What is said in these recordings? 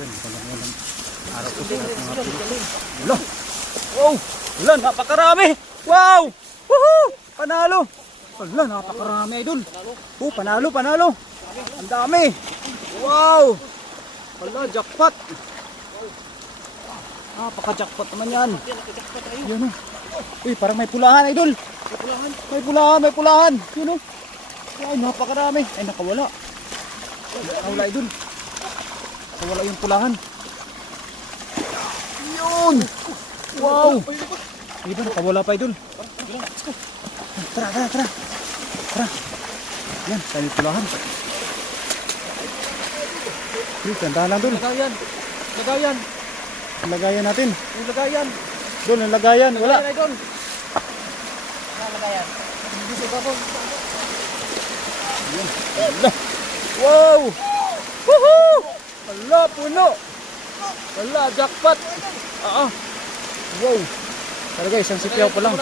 Yun, magandang araw po sa lahat mga Pilipino. Wow! Wala, napakarami! Wow! Woohoo! Panalo! Wala, napakarami idol. Oh, panalo, panalo. Ang dami. Wow! Wala, jackpot. Napaka-jackpot naman yan. Yun oh. Uy, parang may pulahan, idol. May pulahan? May pulahan, may pulahan. Yun oh. Ay, napakarami. Ay, nakawala. Nakawala, idol. Nakawala yung pulahan. Yun! Wow! Ay, ba, nakawala pa, idol. Tara, tara, tara. Tara. Yan, tayo pulahan. Yun, tandahan lang, dul. Lagayan. Lagayan. Lagayan natin. Yung lagayan. Dul, ang lagayan. Wala. Lagayan ay doon. Ah, lagayan. Hindi sa babong. Wala. Wow! Woohoo! Wala, puno! Wala, jackpot! Ah, ah. Wow! Talaga, isang sipyaw pa lang.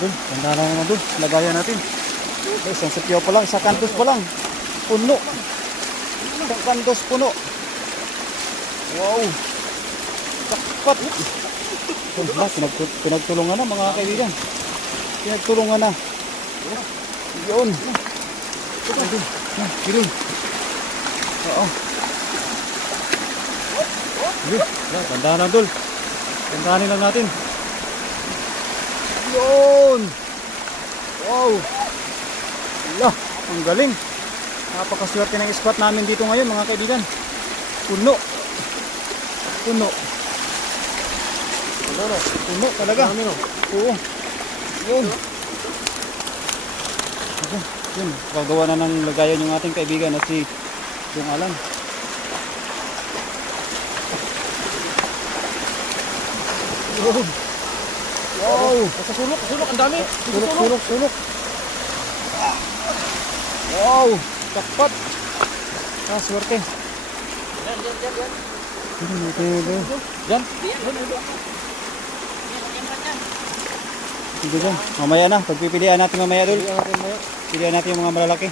Dun, tanda na naman dun. Lagayan natin. Okay, isang sipyaw pa lang. Sa kantos pa lang. Puno. Isang kantos puno. Wow! Jackpot! Wala, pinag pinagtulungan na mga kaibigan. Pinagtulungan na. Yun. Yan, yun. Oo. Yan, tandaan na, Dol. Tandaanin lang natin. Yun. Wow. Wala, ang galing. Napakaswerte ng spot namin dito ngayon, mga kaibigan. Puno. Puno. Puno talaga. Oo. Yun. Yun, gagawa na ng lagayan yung ating kaibigan at si yung Alan. Yun. Wow! Sa sulok, sulok, ang dami. Sulok, sulok, sulok. Wow! Jackpot! Ah, swerte. Yan, yan, yan, yan. Ito, ito. Yan. Ito dyan. Mamaya na. Pagpipilian natin mamaya dul. Pilihan natin yung mga malalaki.